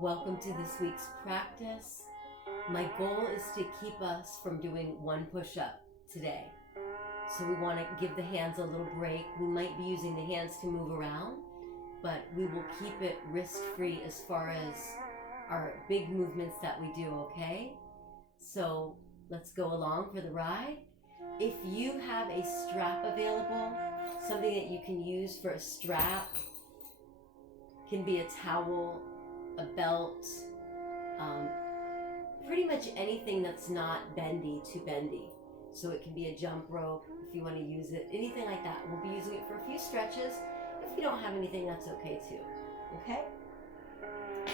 Welcome to this week's practice. My goal is to keep us from doing one push-up today. So we want to give the hands a little break. We might be using the hands to move around, but we will keep it risk-free as far as our big movements that we do, okay? So let's go along for the ride. If you have a strap available, something that you can use for a strap, can be a towel, a belt, pretty much anything that's not bendy to bendy. So it can be a jump rope if you want to use it, anything like that. We'll be using it for a few stretches. If you don't have anything, that's okay too, okay?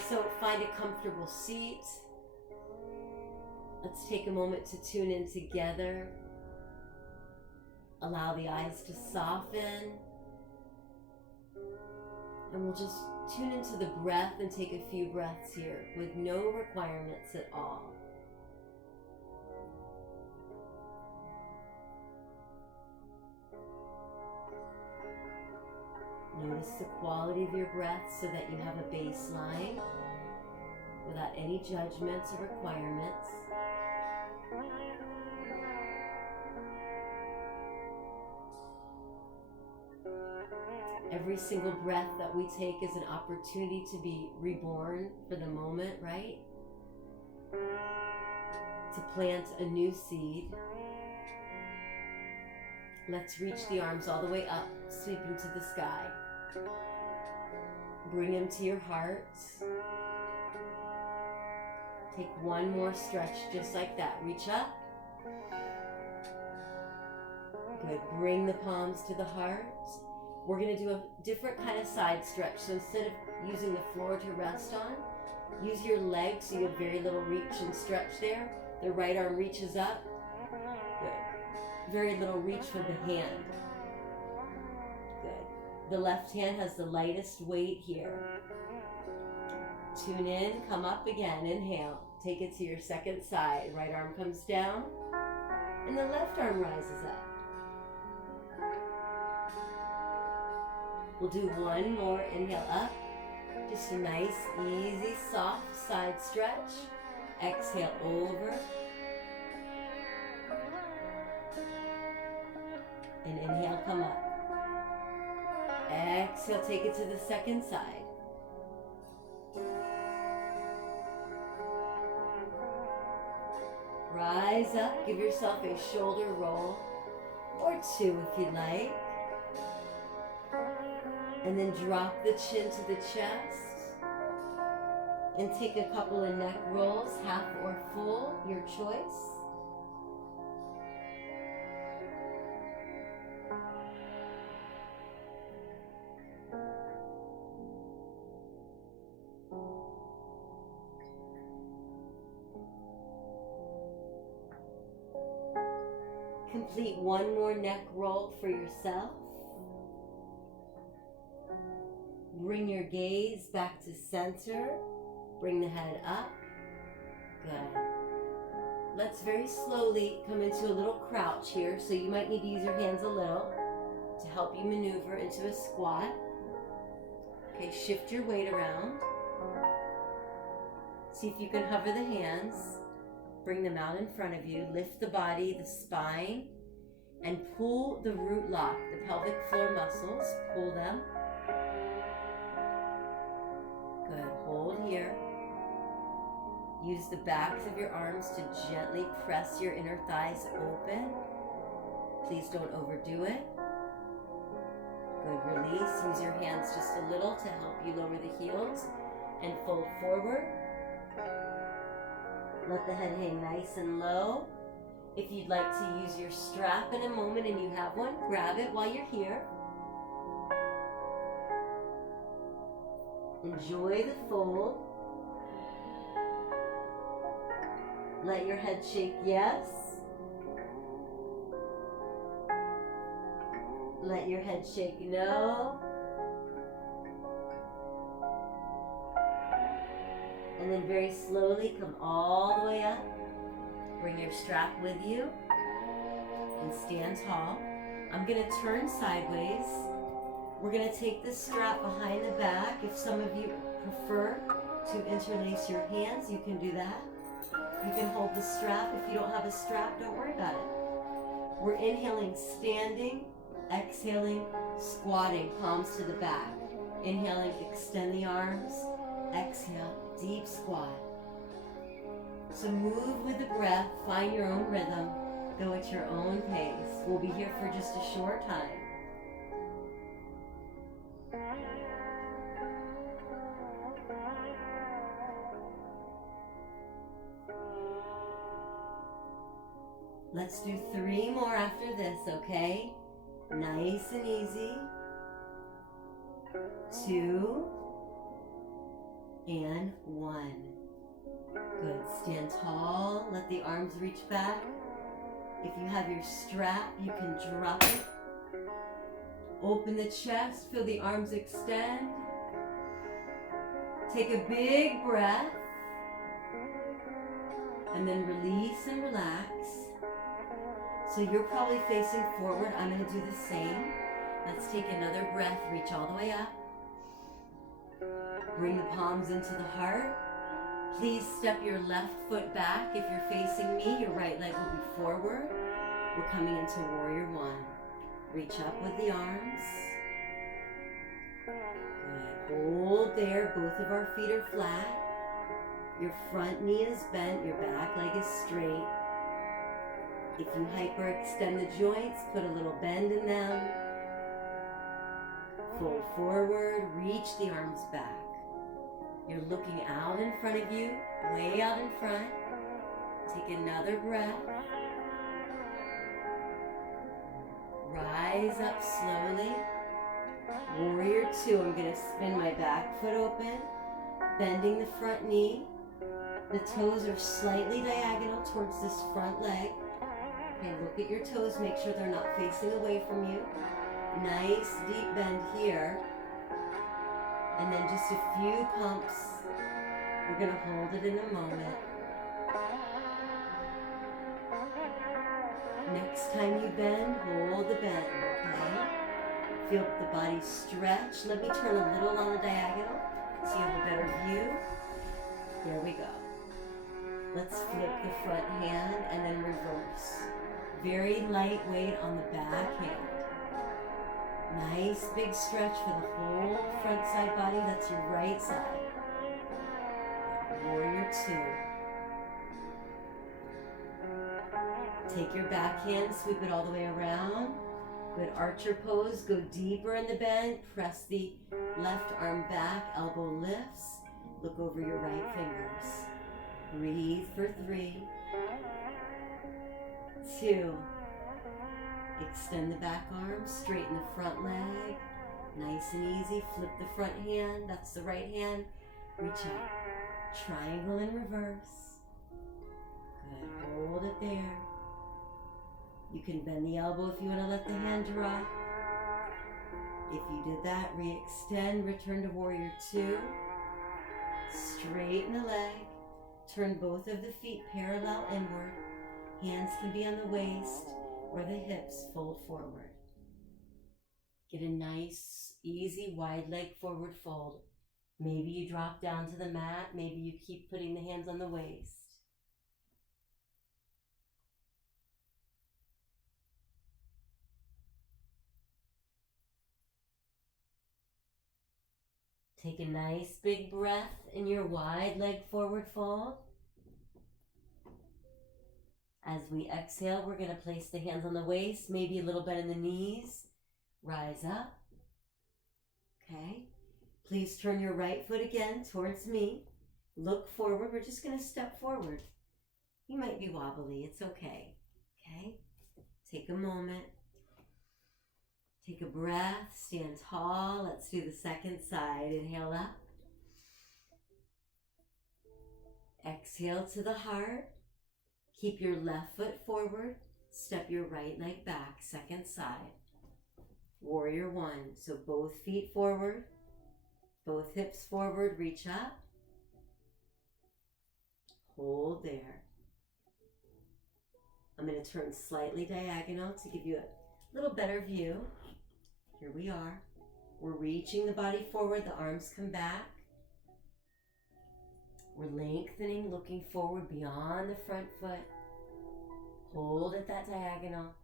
So find a comfortable seat. Let's take a moment to tune in together. Allow the eyes to soften. And we'll just tune into the breath and take a few breaths here with no requirements at all. Notice the quality of your breath so that you have a baseline without any judgments or requirements. Every single breath that we take is an opportunity to be reborn for the moment, right? To plant a new seed. Let's reach the arms all the way up, sweep into the sky. Bring them to your heart. Take one more stretch just like that. Reach up. Good. Bring the palms to the heart. We're going to do a different kind of side stretch. So instead of using the floor to rest on, use your legs so you have very little reach and stretch there. The right arm reaches up. Good. Very little reach for the hand. Good. The left hand has the lightest weight here. Tune in, come up again, inhale. Take it to your second side. Right arm comes down, and the left arm rises up. We'll do one more. Inhale up. Just a nice, easy, soft side stretch. Exhale over. And inhale, come up. Exhale, take it to the second side. Rise up. Give yourself a shoulder roll or two if you like. And then drop the chin to the chest. And take a couple of neck rolls, half or full, your choice. Complete one more neck roll for yourself. Bring your gaze back to center. Bring the head up. Good. Let's very slowly come into a little crouch here. So you might need to use your hands a little to help you maneuver into a squat. Okay, shift your weight around. See if you can hover the hands. Bring them out in front of you. Lift the body, the spine, and pull the root lock, the pelvic floor muscles. Pull them. Good. Hold here. Use the backs of your arms to gently press your inner thighs open. Please don't overdo it. Good. Release. Use your hands just a little to help you lower the heels and fold forward. Let the head hang nice and low. If you'd like to use your strap in a moment and you have one, grab it while you're here. Enjoy the fold. Let your head shake yes. Let your head shake no. And then very slowly come all the way up. Bring your strap with you and stand tall. I'm going to turn sideways. We're going to take the strap behind the back. If some of you prefer to to interlace your hands, you can do that. You can hold the strap. If you don't have a strap, don't worry about it. We're inhaling, standing, exhaling, squatting, palms to the back. Inhaling, extend the arms. Exhale, deep squat. So move with the breath, find your own rhythm, go at your own pace. We'll be here for just a short time. Let's do 3 more after this, okay? Nice and easy. 2 and 1. Good. Stand tall. Let the arms reach back. If you have your strap, you can drop it. Open the chest. Feel the arms extend. Take a big breath. And then release and relax. So you're probably facing forward. I'm going to do the same. Let's take another breath. Reach all the way up. Bring the palms into the heart. Please step your left foot back. If you're facing me, your right leg will be forward. We're coming into Warrior One. Reach up with the arms. Good. Hold there. Both of our feet are flat. Your front knee is bent. Your back leg is straight. If you hyperextend the joints, put a little bend in them. Fold forward. Reach the arms back. You're looking out in front of you, way out in front. Take another breath. Rise up slowly. Warrior Two. I'm going to spin my back foot open, bending the front knee. The toes are slightly diagonal towards this front leg. Okay, look at your toes. Make sure they're not facing away from you. Nice deep bend here. And then just a few pumps. We're going to hold it in a moment. Next time you bend, hold the bend, okay? Feel the body stretch. Let me turn a little on the diagonal so you have a better view. There we go. Let's flip the front hand and then reverse. Very lightweight on the back hand. Nice big stretch for the whole front side body. That's your right side. Warrior Two. Take your back hand, sweep it all the way around. Good archer pose. Go deeper in the bend. Press the left arm back. Elbow lifts. Look over your right fingers. Breathe for 3, 2. Extend the back arm, straighten the front leg. Nice and easy. Flip the front hand. That's the right hand. Reach up. Triangle in reverse. Good. Hold it there. You can bend the elbow if you want to let the hand drop. If you did that, re-extend. Return to Warrior Two. Straighten the leg. Turn both of the feet parallel inward. Hands can be on the waist or the hips, fold forward. Get a nice, easy, wide leg forward fold. Maybe you drop down to the mat. Maybe you keep putting the hands on the waist. Take a nice big breath in your wide leg forward fold. As we exhale, we're going to place the hands on the waist, maybe a little bend in the knees. Rise up. Okay. Please turn your right foot again towards me. Look forward. We're just going to step forward. You might be wobbly. It's okay. Okay. Take a moment. Take a breath. Stand tall. Let's do the second side. Inhale up. Exhale to the heart. Keep your left foot forward. Step your right leg back. Second side. Warrior One. So both feet forward. Both hips forward. Reach up. Hold there. I'm going to turn slightly diagonal to give you a little better view. Here we are. We're reaching the body forward. The arms come back. We're lengthening, looking forward beyond the front foot. Hold at that diagonal.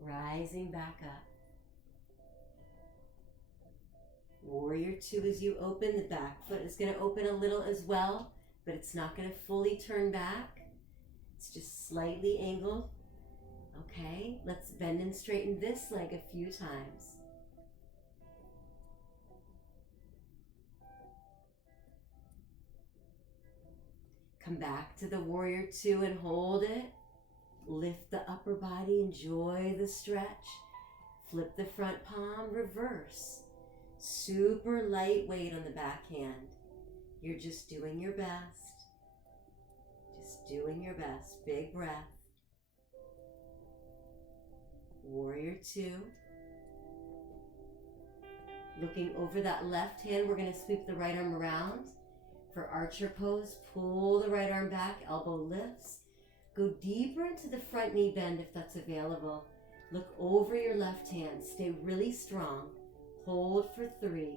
Rising back up. Warrior two as you open. The back foot is going to open a little as well, but it's not going to fully turn back. It's just slightly angled. Okay, let's bend and straighten this leg a few times. Come back to the warrior two and hold it. Lift the upper body, enjoy the stretch. Flip the front palm, reverse. Super lightweight on the back hand. You're just doing your best. Just doing your best. Big breath. Warrior two. Looking over that left hand, we're going to sweep the right arm around. For archer pose, pull the right arm back, elbow lifts. Go deeper into the front knee bend if that's available. Look over your left hand. Stay really strong. Hold for 3,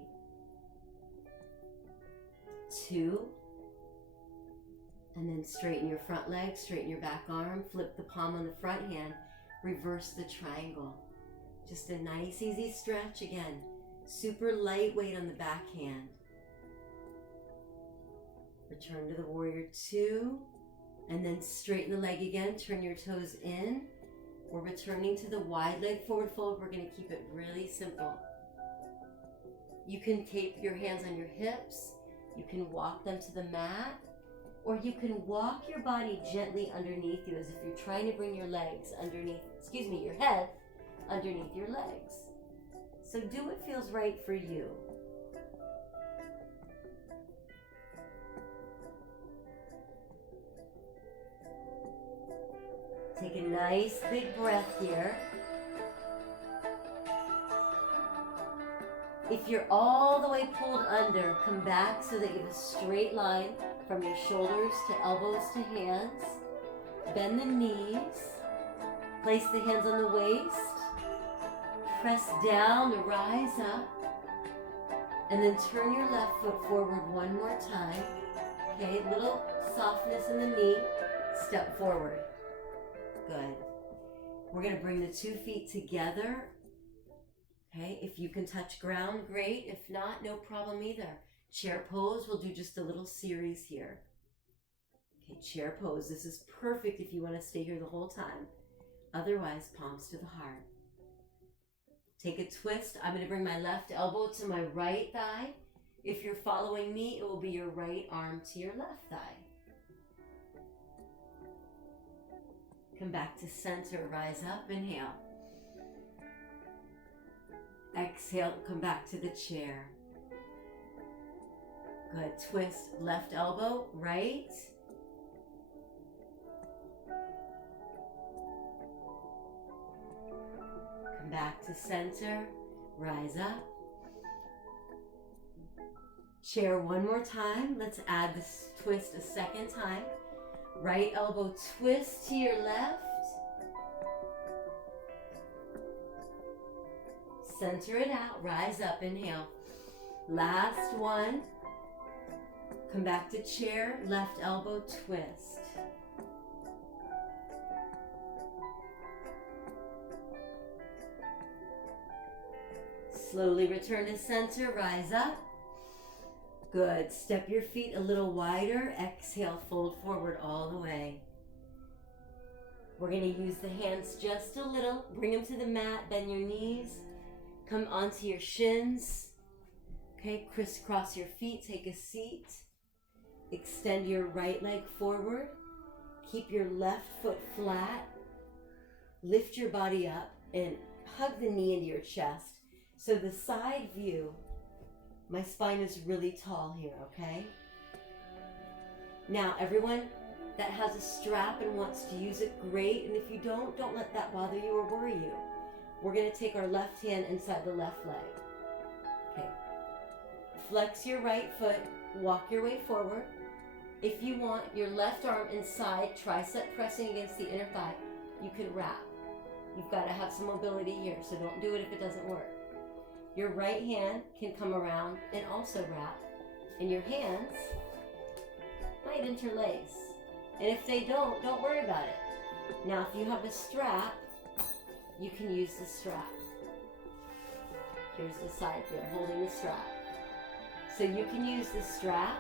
2, and then straighten your front leg, straighten your back arm, flip the palm on the front hand, reverse the triangle. Just a nice easy stretch again. Super lightweight on the back hand. Return to the warrior two, and then straighten the leg again, turn your toes in. We're returning to the wide leg forward fold. We're going to keep it really simple. You can tape your hands on your hips, you can walk them to the mat, or you can walk your body gently underneath you as if you're trying to bring your legs underneath, your head underneath your legs. So do what feels right for you. Take a nice big breath here. If you're all the way pulled under, come back so that you have a straight line from your shoulders to elbows to hands. Bend the knees. Place the hands on the waist. Press down to rise up. And then turn your left foot forward one more time. Okay, little softness in the knee. Step forward. Good. We're going to bring the 2 feet together. Okay, if you can touch ground, great. If not, no problem either. Chair pose, we'll do just a little series here. Okay, chair pose. This is perfect if you want to stay here the whole time. Otherwise, palms to the heart. Take a twist. I'm going to bring my left elbow to my right thigh. If you're following me, it will be your right arm to your left thigh. Come back to center, rise up, inhale. Exhale, come back to the chair. Good, twist, left elbow, right. Come back to center, rise up. Chair one more time. Let's add this twist a second time. Right elbow twist to your left. Center it out, rise up, inhale. Last one. Come back to chair, left elbow twist. Slowly return to center, rise up. Good. Step your feet a little wider. Exhale, fold forward all the way. We're going to use the hands just a little. Bring them to the mat. Bend your knees. Come onto your shins. Okay, crisscross your feet. Take a seat. Extend your right leg forward. Keep your left foot flat. Lift your body up and hug the knee into your chest. So the side view, my spine is really tall here, okay? Now, everyone that has a strap and wants to use it, great. And if you don't let that bother you or worry you. We're going to take our left hand inside the left leg. Okay. Flex your right foot, walk your way forward. If you want your left arm inside, tricep pressing against the inner thigh, you can wrap. You've got to have some mobility here, so don't do it if it doesn't work. Your right hand can come around and also wrap. And your hands might interlace. And if they don't worry about it. Now, if you have a strap, you can use the strap. Here's the side view, I'm holding the strap. So you can use the strap.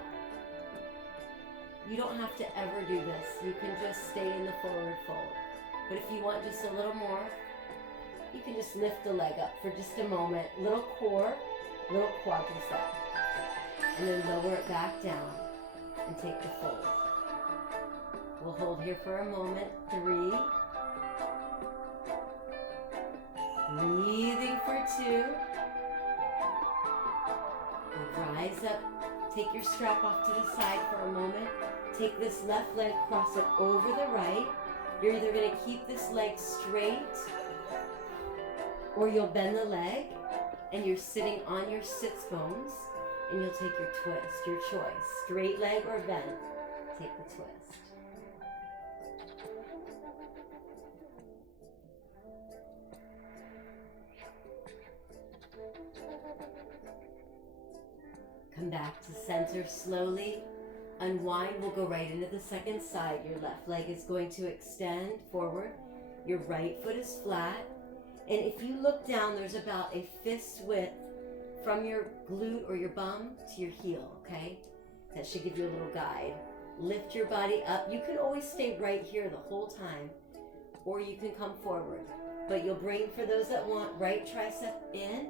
You don't have to ever do this. You can just stay in the forward fold. But if you want just a little more, you can just lift the leg up for just a moment. Little core, little quadricep. And then lower it back down and take the fold. We'll hold here for a moment. 3. Breathing for 2. Rise up. Take your strap off to the side for a moment. Take this left leg, cross it over the right. You're either going to keep this leg straight or you'll bend the leg and you're sitting on your sits bones and you'll take your twist, your choice. Straight leg or bend. Take the twist. Come back to center slowly. Unwind. We'll go right into the second side. Your left leg is going to extend forward. Your right foot is flat. And if you look down, there's about a fist width from your glute or your bum to your heel, okay? That should give you a little guide. Lift your body up. You can always stay right here the whole time, or you can come forward. But you'll bring, for those that want, right tricep in.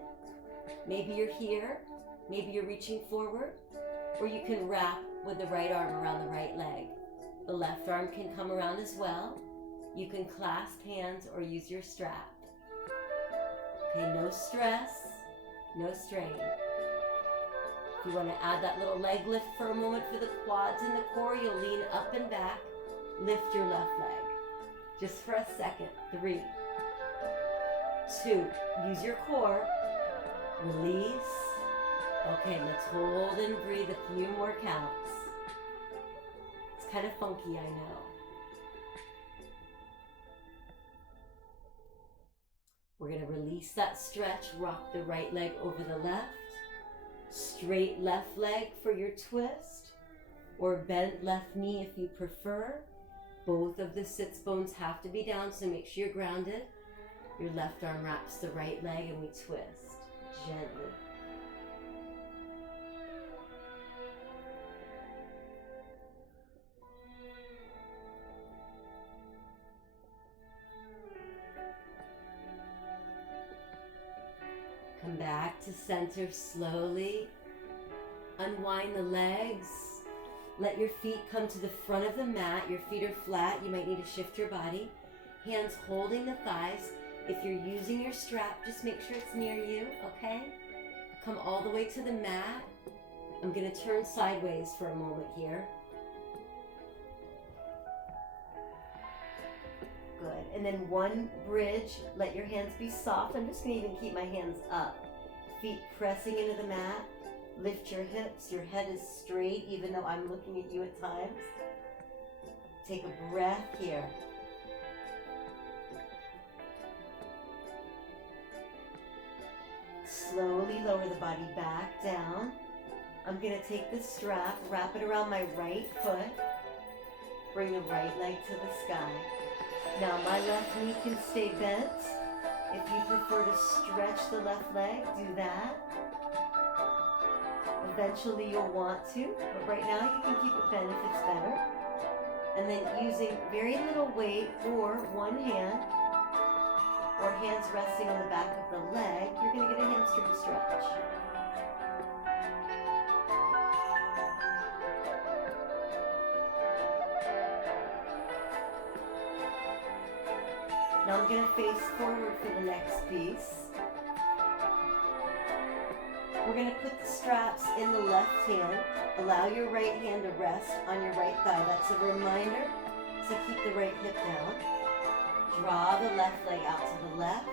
Maybe you're here. Maybe you're reaching forward, or you can wrap with the right arm around the right leg. The left arm can come around as well. You can clasp hands or use your strap. Okay, no stress, no strain. If you want to add that little leg lift for a moment for the quads and the core, you'll lean up and back, lift your left leg. Just for a second. 3, 2, use your core, release. Okay, let's hold and breathe a few more counts. It's kind of funky, I know. We're going to release that stretch, rock the right leg over the left, straight left leg for your twist, or bent left knee if you prefer. Both of the sits bones have to be down, so make sure you're grounded. Your left arm wraps the right leg and we twist gently. Come back to center slowly. Unwind the legs. Let your feet come to the front of the mat. Your feet are flat. You might need to shift your body. Hands holding the thighs. If you're using your strap, just make sure it's near you, okay? Come all the way to the mat. I'm going to turn sideways for a moment here. Good. And then one bridge. Let your hands be soft. I'm just going to even keep my hands up. Feet pressing into the mat. Lift your hips. Your head is straight, even though I'm looking at you at times. Take a breath here. Slowly lower the body back down. I'm going to take the strap, wrap it around my right foot. Bring the right leg to the sky. Now my left knee can stay bent. If you prefer to stretch the left leg, do that. Eventually you'll want to, but right now you can keep it bent if it's better. And then using very little weight or one hand, or hands resting on the back of the leg, you're going to get a hamstring stretch. Now I'm going to face forward for the next piece. We're going to put the straps in the left hand. Allow your right hand to rest on your right thigh. That's a reminder to keep the right hip down. Draw the left leg out to the left.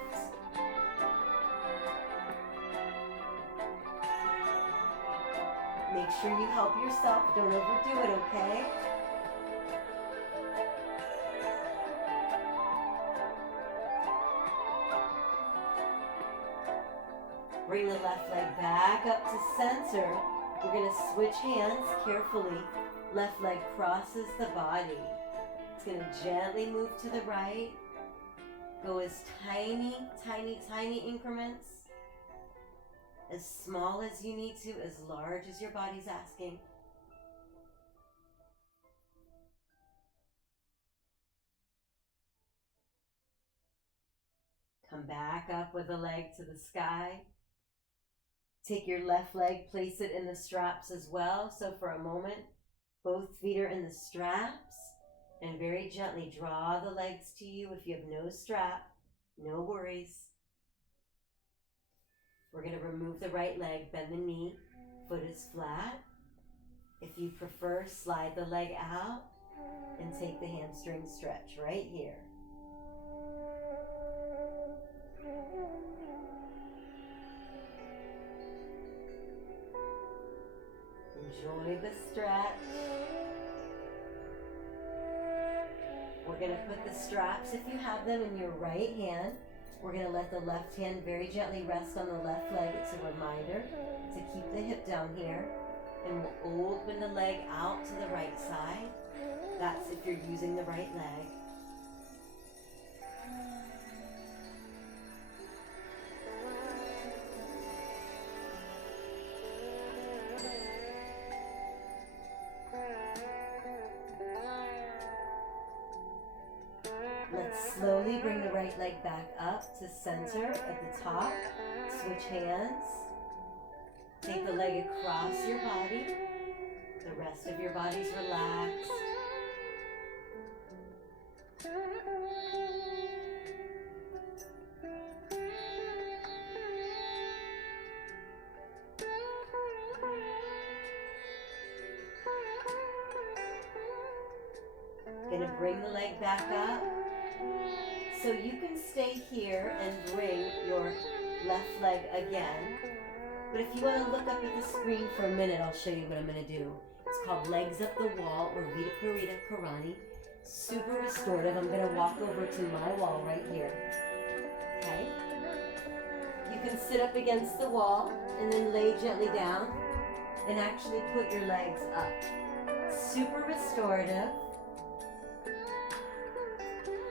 Make sure you help yourself. Don't overdo it, okay? Bring the left leg back up to center. We're going to switch hands carefully. Left leg crosses the body. It's going to gently move to the right. Go as tiny, tiny, tiny increments. As small as you need to, as large as your body's asking. Come back up with the leg to the sky. Take your left leg, place it in the straps as well. So for a moment, both feet are in the straps. And very gently draw the legs to you. If you have no strap, no worries. We're going to remove the right leg, bend the knee, foot is flat. If you prefer, slide the leg out and take the hamstring stretch right here. Enjoy the stretch. We're going to put the straps, if you have them, in your right hand. We're going to let the left hand very gently rest on the left leg. It's a reminder to keep the hip down here. And we'll open the leg out to the right side. That's if you're using the right leg. Let's slowly bring the right leg back up to center at the top. Switch hands. Take the leg across your body. The rest of your body's relaxed. Gonna bring the leg back up. So you can stay here and bring your left leg again. But if you want to look up at the screen for a minute, I'll show you what I'm going to do. It's called Legs Up the Wall, or Vita Parita Karani. Super restorative. I'm going to walk over to my wall right here. Okay? You can sit up against the wall and then lay gently down and actually put your legs up. Super restorative.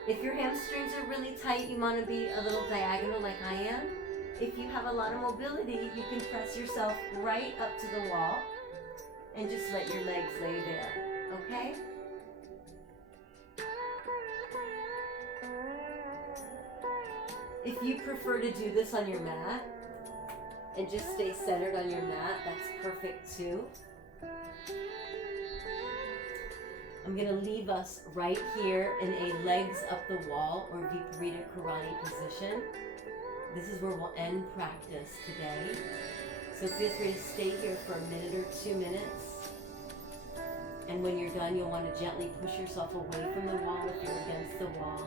If your hamstrings are really tight, you want to be a little diagonal like I am. If you have a lot of mobility, you can press yourself right up to the wall and just let your legs lay there, okay? If you prefer to do this on your mat and just stay centered on your mat, that's perfect too. I'm going to leave us right here in a legs up the wall or Viparita Karani position. This is where we'll end practice today. So feel free to stay here for a minute or 2 minutes. And when you're done, you'll want to gently push yourself away from the wall if you're against the wall.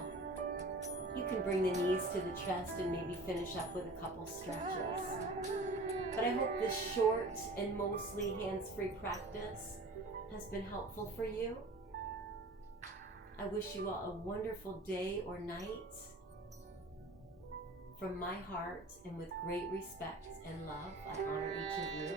You can bring the knees to the chest and maybe finish up with a couple stretches. But I hope this short and mostly hands-free practice has been helpful for you. I wish you all a wonderful day or night. From my heart and with great respect and love, I honor each of you.